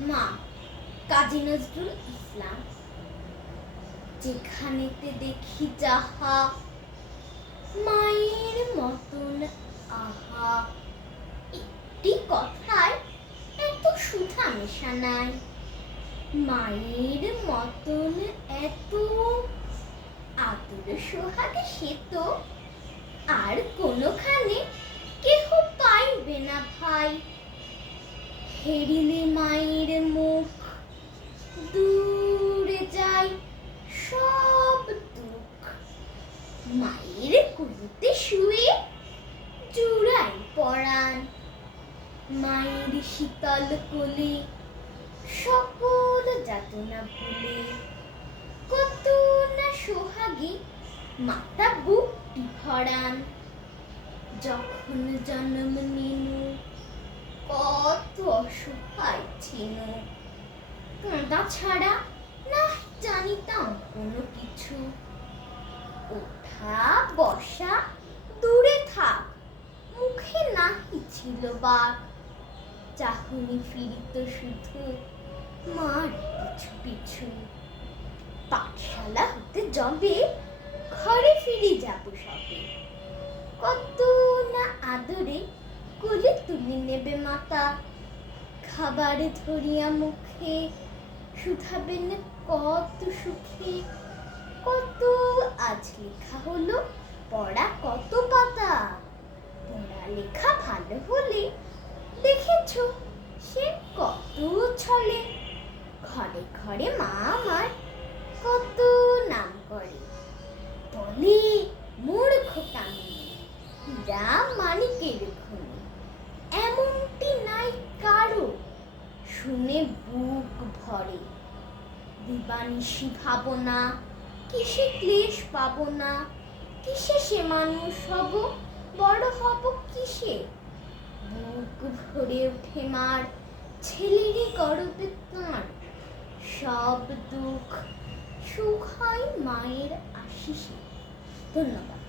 মা কাজী নজরুল ইসলাম। যেখানেতে দেখি যাহা মায়ের মতন আহা। একটি কথায় এত সুধা মেশা নাই। মায়ের মতন এত আদর সোহাগে সে তো আর কোনোখানে কেহ পাইবে না ভাই। হেরিলে মায়ের মুখ দূরে যায় সব দুঃখ। মায়ের কুলিতে শুয়ে জুড়াই পরাণ। মায়ের শীতল কোলে সকল যাতনা ভুলে কত না সোহাগে মাতা বুকটি ভরান। যখন জন্ম নিনু কত অসহায় ছিল। কাঁদা ছাড়া না জানিতাম কোনো কিছু। ওঠা বসা দূরে থাক, মুখে নাহি ছিল বাক। চাহনি ফিরিত শুধু মার পিছু পিছু। পাঠশালা হতে যবে ঘরে ফিরে যাব সবে। কত না আদরে কোলে তুলে নেবে মাতা। খাবার ধরিয়া মুখে শুধাবেন কত সুখে। কত আজ লেখা হলো পড়া কত পাতা। পড়া লেখা ভালো হলে দেখেছ সে কত ছলে। ঘরে ঘরে মা আমার কত নাম করে। বলে মূর্খ কামিনী, হীরা মানিকের খনি। এমনটি নাই কারো শুনে বুক ভরে। দিবানিশি ভাবনা, কিসে ক্লেশ পাবো না। কিসে সে মানুষ হব, বড় হব কিসে। বুক ভরে ওঠে মার, ছেলেরই গর্বে তাঁর। সব দুঃখ সুখ হয় মায়ের আশিসে। ধন্যবাদ।